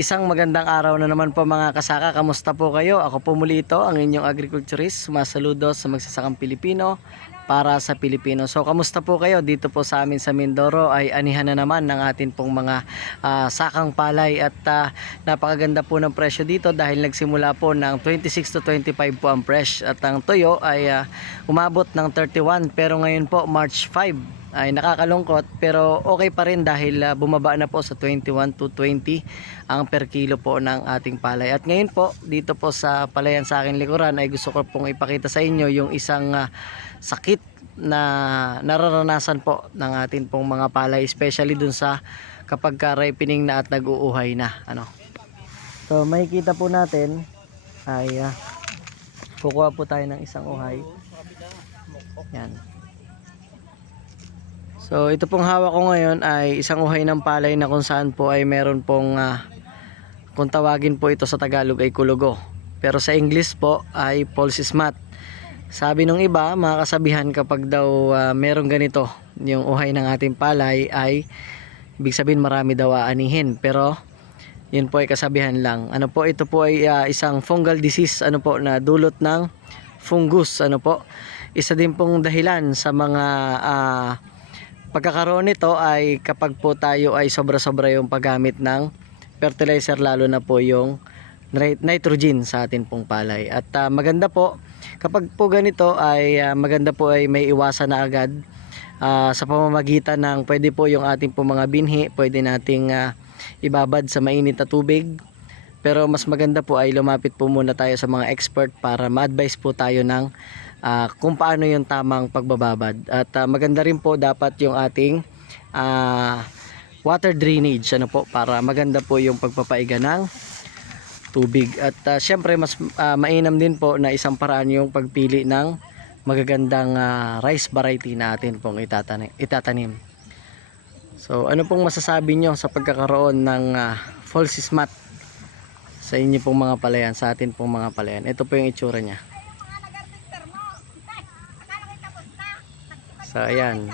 Isang magandang araw na naman po mga kasaka. Kamusta po kayo? Ako po muli ito, ang inyong agriculturist. Sumasaludo sa magsasakang Pilipino para sa Pilipino. So kamusta po kayo? Dito po sa amin sa Mindoro ay anihan na naman ng atin pong mga sakang palay. At napakaganda po ng presyo dito dahil nagsimula po ng 26 to 25 po ang fresh. At ang toyo ay umabot ng 31, pero ngayon po March 5 ay nakakalungkot, pero okay pa rin dahil bumaba na po sa 21 to 20 ang per kilo po ng ating palay. At ngayon po dito po sa palayan sa aking likuran ay gusto ko pong ipakita sa inyo yung isang sakit na nararanasan po ng ating pong mga palay, especially dun sa kapag ripening na at nag-uuhay na So makikita po natin ay kukuha po tayo ng isang uhay. Yan. So ito pong hawak ko ngayon ay isang uhay ng palay na kung saan po ay meron pong kung tawagin po ito sa Tagalog ay kulugo, pero sa English po ay pulses mat. Sabi nung iba, mga kasabihan, kapag daw merong ganito yung uhay ng ating palay ay ibig sabihin marami daw aanihin, pero yun po ay kasabihan lang. Ito po ay isang fungal disease na dulot ng fungus. Isa din pong dahilan sa mga pagkakaroon nito ay kapag po tayo ay sobra-sobra yung paggamit ng fertilizer, lalo na po yung nitrogen sa atin pong palay. At maganda po kapag po ganito ay maganda po ay may iwasan na agad sa pamamagitan ng pwede po yung ating pong mga binhi, pwede nating ibabad sa mainit na tubig. Pero mas maganda po ay lumapit po muna tayo sa mga expert para ma-advise po tayo ng kung paano yung tamang pagbababad. At maganda rin po dapat yung ating water drainage para maganda po yung pagpapaiga ng tubig. At syempre mas mainam din po na isang paraan yung pagpili ng magagandang rice variety na atin pong itatanim. So ano pong masasabi nyo sa pagkakaroon ng pulses mat sa inyo pong mga palayan, sa atin pong mga palayan? Ito po yung itsura nya. So ayan.